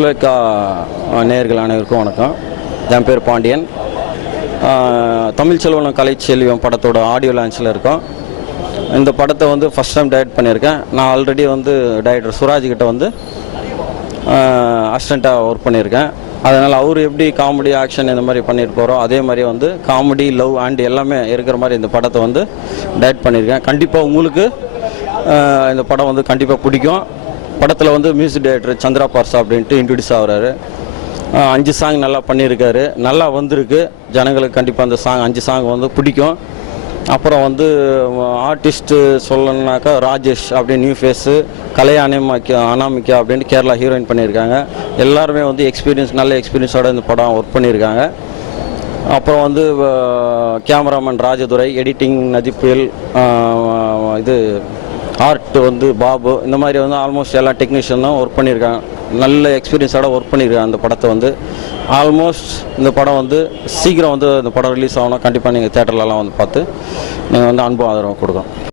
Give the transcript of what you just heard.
சுலேகா நேயர்கள் அனைவருக்கும் வணக்கம். என் பேர் பாண்டியன். தமிழ் செல்வனும் கலை செல்வியம் படத்தோட ஆடியோ லான்ச்சில் இருக்கோம். இந்த படத்தை வந்து ஃபஸ்ட் டைம் டைரக்ட் பண்ணியிருக்கேன். நான் ஆல்ரெடி வந்து டைரக்டர் சுராஜ்கிட்ட வந்து அசிஸ்டண்ட்டாக ஒர்க் பண்ணியிருக்கேன். அதனால் அவர் எப்படி காமெடி ஆக்ஷன் இந்த மாதிரி பண்ணியிருப்பாரோ அதே மாதிரி வந்து காமெடி லவ் அண்ட் எல்லாமே இருக்கிற மாதிரி இந்த படத்தை வந்து டைரக்ட் பண்ணியிருக்கேன். கண்டிப்பாக உங்களுக்கு இந்த படம் வந்து கண்டிப்பாக பிடிக்கும். படத்தில் வந்து மியூசிக் டைரக்டர் சந்திரா பார்சா அப்படின்ட்டு இன்ட்ரடியூஸ் ஆகிறாரு. 5 சாங் நல்லா பண்ணியிருக்காரு, நல்லா வந்திருக்கு. ஜனங்களுக்கு கண்டிப்பாக அந்த 5 சாங் வந்து பிடிக்கும். அப்புறம் வந்து ஆர்டிஸ்ட்டு சொல்லணுன்னாக்கா ராஜேஷ் அப்படின்னு நியூ ஃபேஸு, கலை அனாமிகா அப்படின்ட்டு கேரளா ஹீரோயின் பண்ணியிருக்காங்க. எல்லாருமே வந்து நல்ல எக்ஸ்பீரியன்ஸோட இந்த படம் ஒர்க் பண்ணியிருக்காங்க. அப்புறம் வந்து கேமராமேன் ராஜதுரை, எடிட்டிங் நதிப்புயல், இது ஆர்ட் வந்து பாபு, இந்த மாதிரி வந்து ஆல்மோஸ்ட் எல்லா டெக்னீஷியனும் ஒர்க் பண்ணியிருக்காங்க. நல்ல எக்ஸ்பீரியன்ஸோட ஒர்க் பண்ணியிருக்காங்க. அந்த படத்தை வந்து ஆல்மோஸ்ட் இந்த படம் வந்து சீக்கிரம் வந்து இந்த படம் ரிலீஸ் ஆகணும். கண்டிப்பாக நீங்கள் தேட்டர்லலாம் வந்து பார்த்து நீங்கள் வந்து அன்பு ஆதரவு கொடுக்கணும்.